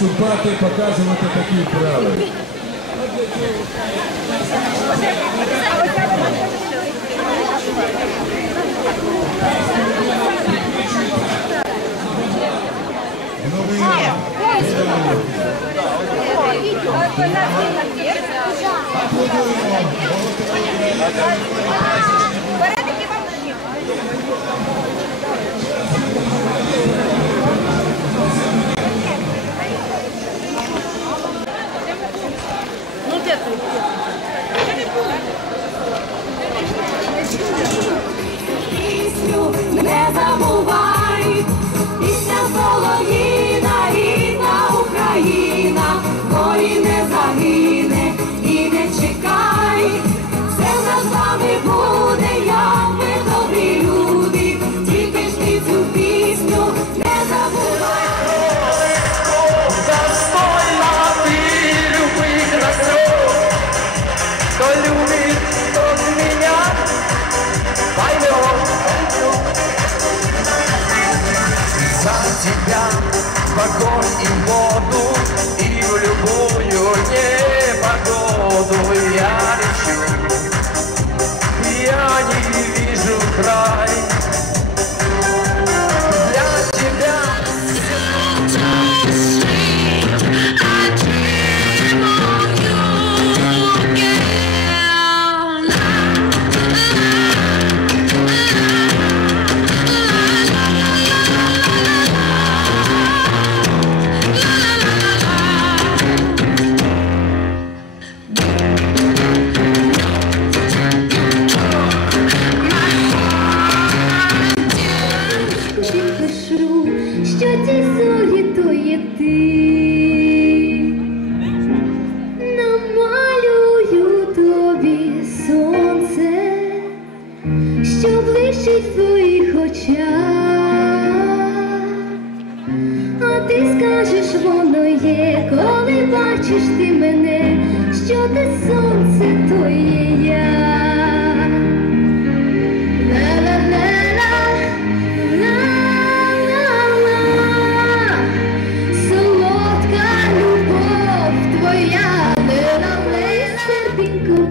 виступати, показувати такі вправи. Новий пісню не забувай, пісня Солов'їна, огонь и воду, И в любую непогоду я лечу. Я не вижу край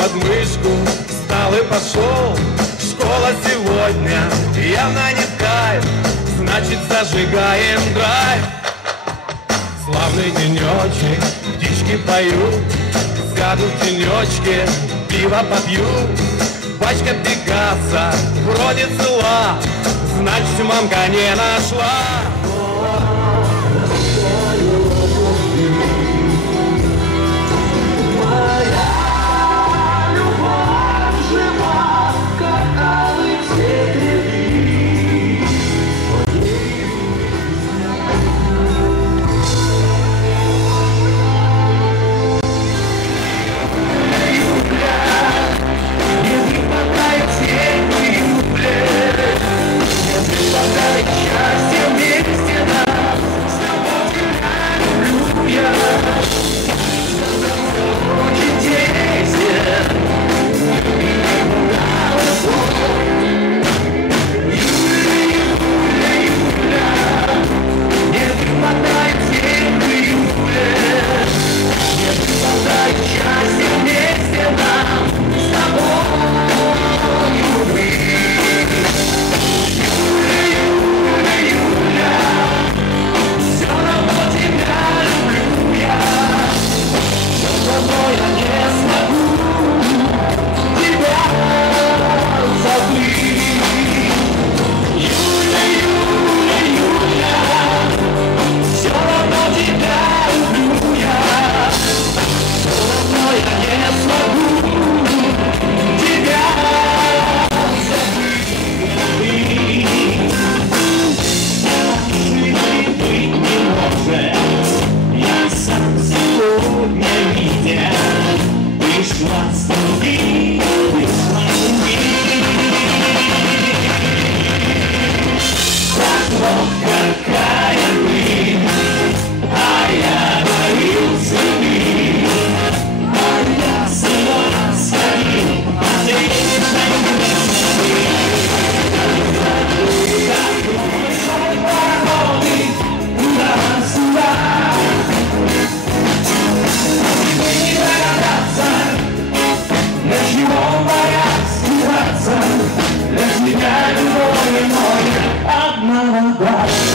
Джинсы под мышку, встал и пошел. Школа сегодня явно не кайф, значит зажигаем драйв. Славный денечек, птички поют, сяду в тенечке, пиво попью. Пачка Пегаса вроде цела, значит мамка не нашла. my back.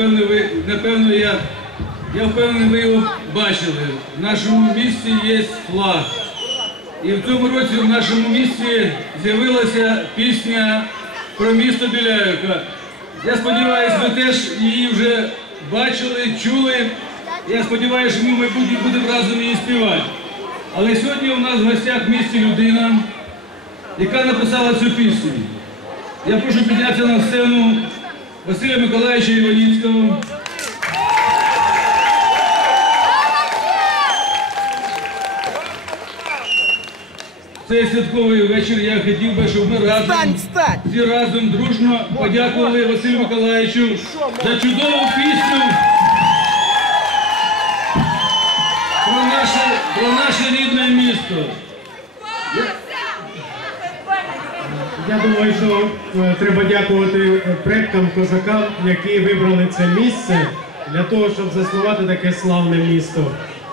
Напевно, ви, напевно, я, я впевнений, ви його бачили. В нашому місті є флаг. І в цьому році в нашому місті з'явилася пісня про місто Біляївка. Я сподіваюся, ви теж її вже бачили, чули. Я сподіваюся, що ми в майбутнє будемо разом її співати. Але сьогодні у нас в гостях в місті людина, яка написала цю пісню. Я прошу піднятися на сцену Василя Миколаївича Іваніцького. Цей святковий вечір. Я хотів би, щоб ми разом, всі разом дружно подякували Василю Миколаївичу за чудову пісню. Про наше, про наше рідне місто. Я думаю, що е, треба дякувати е, предкам, козакам, які вибрали це місце для того, щоб заснувати таке славне місто.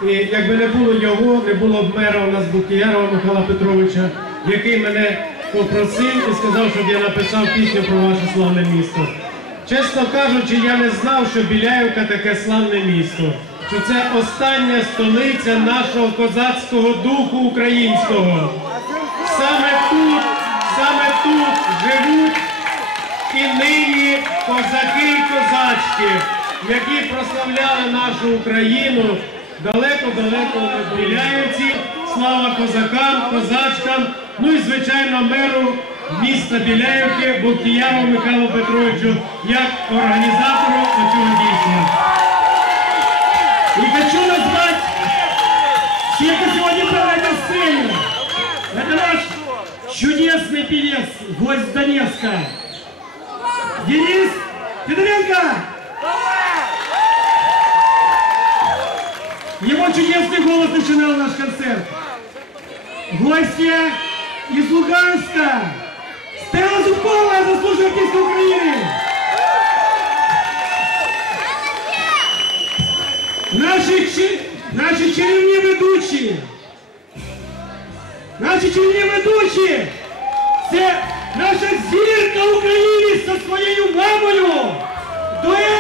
І якби не було його, не було б мера у нас Букіярова Михайла Петровича, який мене попросив і сказав, щоб я написав пісню про ваше славне місто. Чесно кажучи, я не знав, що Біляївка таке славне місто, що це остання столиця нашого козацького духу українського. Саме тут, тут живуть і нині козаки і козачки. які прославляли нашу Україну далеко-далеко в Біляївці. Слава козакам, козачкам, ну і звичайно меру міста Біляївки Буктіяру Михайлу Петровичу як організатору цього дійства. И хочу назвать всех, кто сегодня был на этой сцене. Это наш чудесный певец, гость Донецка. Денис Федоренко! Его чудесный голос начинал наш концерт. Гостья из Луганска. Стелла Зубкова, заслуженная артистка Украины. Наші, чи- наші чарівні ведучі. Наші чільні ведучі. Це наша зірка України зі своєю мамою. Дует